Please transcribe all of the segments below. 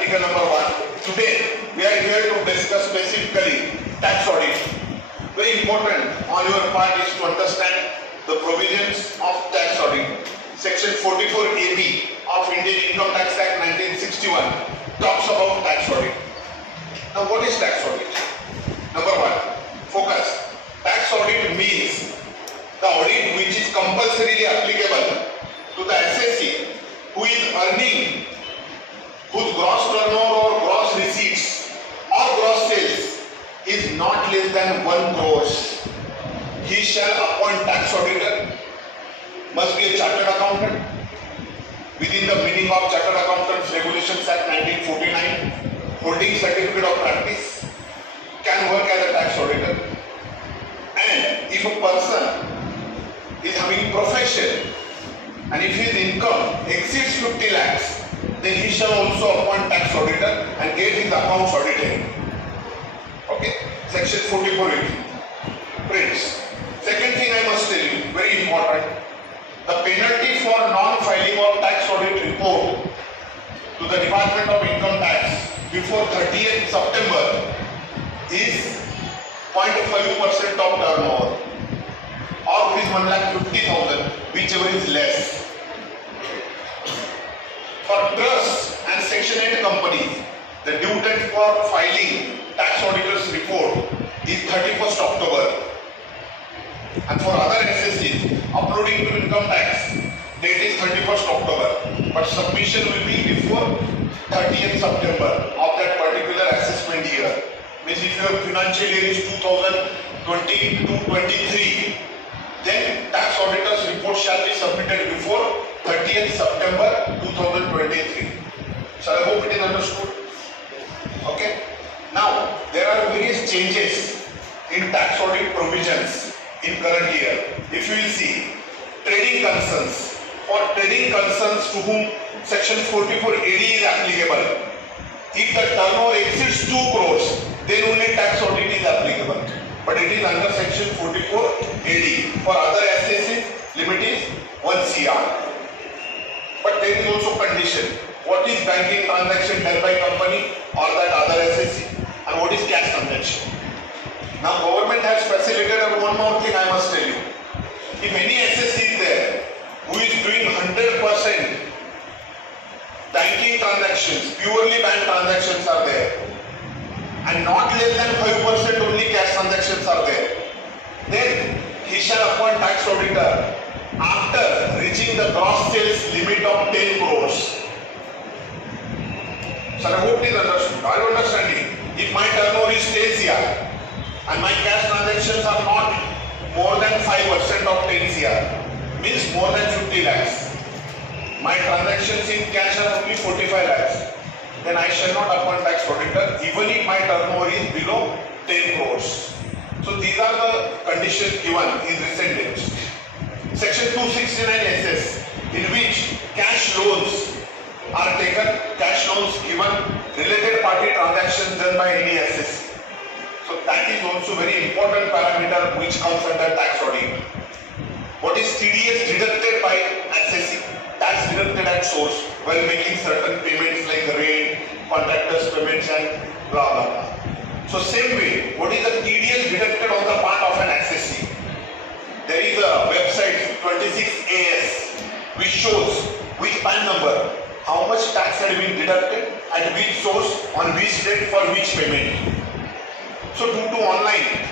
practical number 1. Today we are here to discuss specifically tax audit. Very important on your part is to understand the provisions of tax audit. Section 44AB of Indian Income Tax Act 1961 talks about tax audit. Now what is tax audit? Number 1, focus. Tax audit means the audit which is compulsorily applicable to the assessee who is earning, whose gross turnover or gross receipts or gross sales is not less than 1 crore. He shall appoint tax auditor, must be a chartered accountant within the meaning of Chartered Accountants Regulations Act 1949, holding certificate of practice, can work as a tax auditor. And if a person is having profession and if his income exceeds 50 lakhs, then he shall also appoint tax auditor and get his accounts audited. Okay, section 4480. Friends, second thing I must tell you, very important, the penalty for non-filing of tax audit report to the Department of Income Tax before 30th September is 0.5% of turnover or ₹1,50,000, whichever is less. For trusts and Section 8 companies, the due date for filing tax auditor's report is 31st October. And for other assessees, uploading to income tax, date is 31st October. But submission will be before 30th September of that particular assessment year. Means if your financial year is 2022-23, then tax auditor's report shall be submitted before 30th September 2023. So I hope it is understood. Okay. Now there are various changes in tax audit provisions in current year. If you will see, trading concerns. For trading concerns to whom section 44AD is applicable, if the turnover exceeds 2 crores, then only tax audit is applicable. But it is under section 44AD. For other assessees, limit is 1 CR. But there is also condition. What is banking transaction done by company or that other assessee, and what is cash transaction? Now government has facilitated one more thing I must tell you. If any assessee is there who is doing 100% banking transactions, purely bank transactions are there, and not less than 5% only cash transactions are there, then he shall appoint tax auditor after reaching the gross sales limit of 10 crores. So I hope it is understood. Are you understanding? If my turnover is 10 CR and my cash transactions are not more than 5% of 10 CR, means more than 50 lakhs. My transactions in cash are only 45 lakhs. Then I shall not appoint tax auditor even if my turnover is below 10 crores. So these are the conditions given in recent days. Section 269 SS, in which cash loans are taken, cash loans given, related party transactions done by any assessee. So that is also very important parameter which comes under tax audit. What is TDS deducted by assessee? Tax deducted at source while making certain payments like rent, contractors payments and blah blah blah. So same way, what is the TDS deducted on the part of an assessee? There is a website 26AS which shows which PAN number, how much tax had been deducted at which source on which date for which payment. So due to online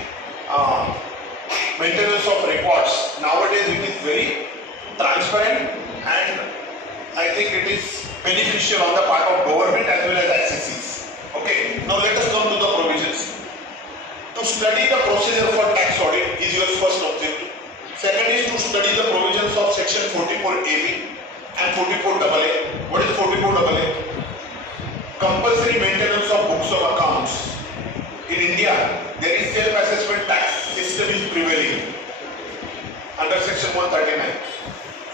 maintenance of records, nowadays it is very transparent and I think it is beneficial on the part of government as well as assessees. Okay, now let us come to the provisions. To study the procedure for tax audit is your first objective. Second is to study the provisions of section 44AB and 44AA. What is 44AA? Compulsory maintenance of books of accounts. In India, there is self-assessment tax system is prevailing under section 139.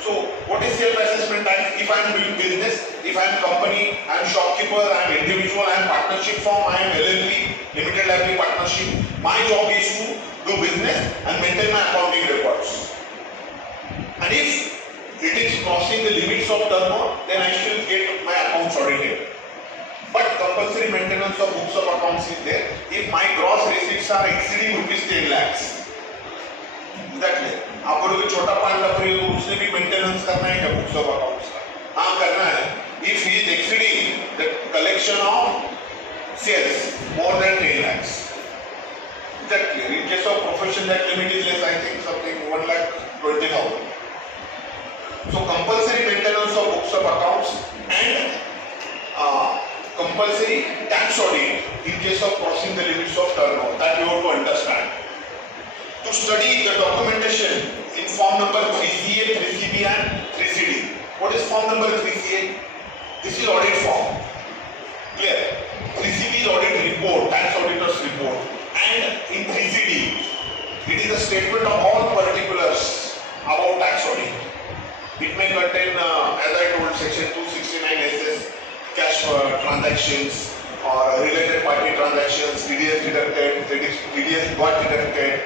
So, what is self-assessment tax? If I am doing business, if I am company, I am shopkeeper, I am individual, I am partnership firm, I am LLP, limited liability partnership, my job is to do business and maintain my accounting records. And if it is crossing the limits of turnover, then I should get my accounts audited. But maintenance of books of accounts is there if my gross receipts are exceeding rupees 10 lakhs. Exactly. आपको कोई छोटा पान लपरी हो उसने भी maintenance करना है क्या बुक्स ऑफ अकाउंट्स का? हाँ करना है. If he is exceeding the collection of sales more than 10 lakhs. Exactly. In case of profession that limit is less, I think something 1,20,000. So compulsory maintenance of books of accounts and compulsory tax audit in case of crossing the limits of turnover. That you have to understand. To study the documentation in form number 3CA, 3CB and 3CD. What is form number 3CA? This is audit form. Clear? 3CB is audit report, tax auditor's report. And in 3CD, it is a statement of all particulars about tax audit. It may contain, as I told, section 269 SS, cash transactions or related party transactions, TDS deducted, TDS got deducted.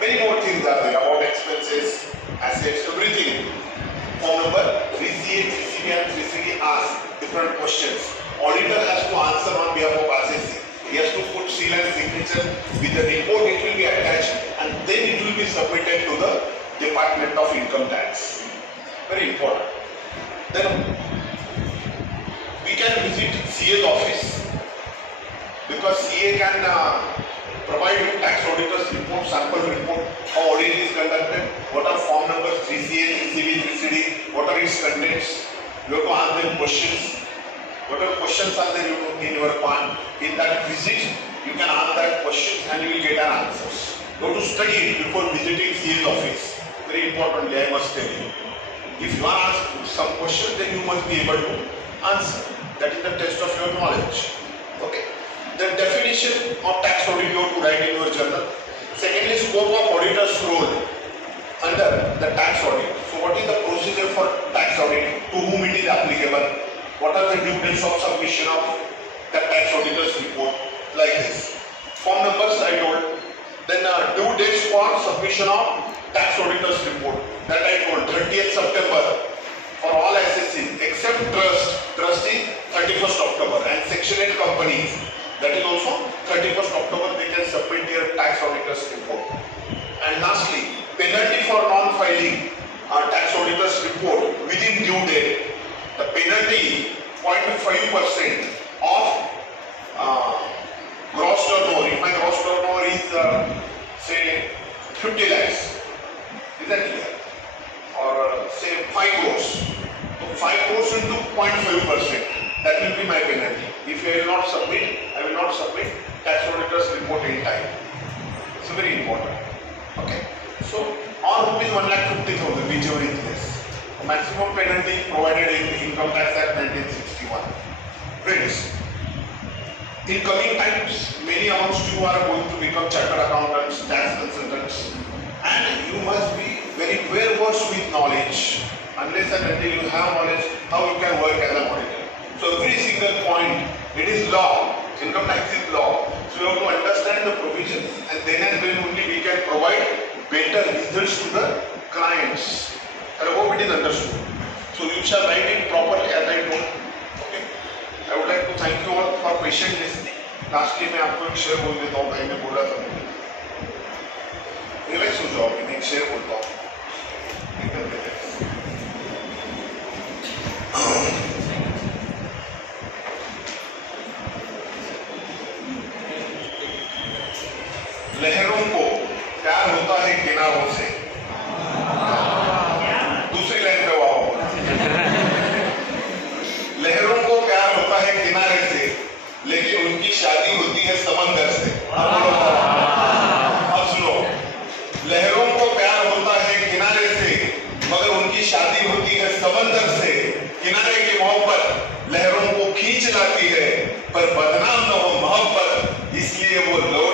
Many more things are there about expenses, assets, everything. Form number 3CA, 3CB and 3CD ask different questions. Auditor has to answer on behalf of RCC. He has to put seal and signature with the report. It will be attached and then it will be submitted to the Department of Income Tax. Very important. Then we can visit CA's office because CA can provide tax auditors report, sample report, how audit is conducted, what are form numbers 3CA, 3CB, 3CD, what are its contents. You have to ask them questions. Whatever questions are there in your plan, in that visit, you can ask that questions and you will get an answers. You have to study it before visiting CA's office. Very importantly, I must tell you. If you are asked some question, then you must be able to answer. That is the test of your knowledge. Okay. The definition of tax audit you have to write in your journal. Secondly, scope of auditor's role under the tax audit. So what is the procedure for tax audit? To whom it is applicable? What are the due dates of submission of the tax auditor's report? Like this. Form numbers I told. Then due dates for submission of tax auditor's report. That I told. 30th September for all SSCs except trust. Trust is 31st October and Section 8 companies. That is also 31st October they can submit their tax auditor's report. And lastly, penalty for non-filing tax auditor's report within due date. The penalty 0.5% of gross turnover. If my gross turnover is say 50 lakhs, is that clear? Or say 5 crores. So 5 crores into 0.5%. That will be my penalty. If I will not submit tax auditor's report in time. It's very important. Okay. So on rupees 1,50,000, whichever is less. Maximum penalty provided in Income Tax Act 1961. Friends, in coming times, many amongst you are going to become chartered accountants, tax consultants, and you must be very well versed with knowledge. Unless and until you have knowledge, how you can work as an auditor. So every single point, it is law. Income tax is law. So you have to understand the provisions, and then and when only we can provide better results to the clients. I hope it is understood. So you shall write it properly as I told. Okay. I would like to thank you all for patient listening. Lastly, मैं आपको एक share बोल देता हूँ. भाई ने बोला था मुझे. रिलैक्स हो जाओ. मैं एक शेयर बोलता हूँ. एकदम रिलैक्स. लहरों को प्यार होता है किनारों से. दूसरी लाइन पे आओ. लहरों को प्यार होता है किनारे से, लेकिन उनकी शादी होती है समंदर से. अब सुनो. लहरों को प्यार होता है किनारे से, मगर उनकी शादी होती है समंदर से. किनारे की मोहब्बत लहरों को खींच लाती है, पर बदनाम न हो मोहब्बत, इसलिए वो लोग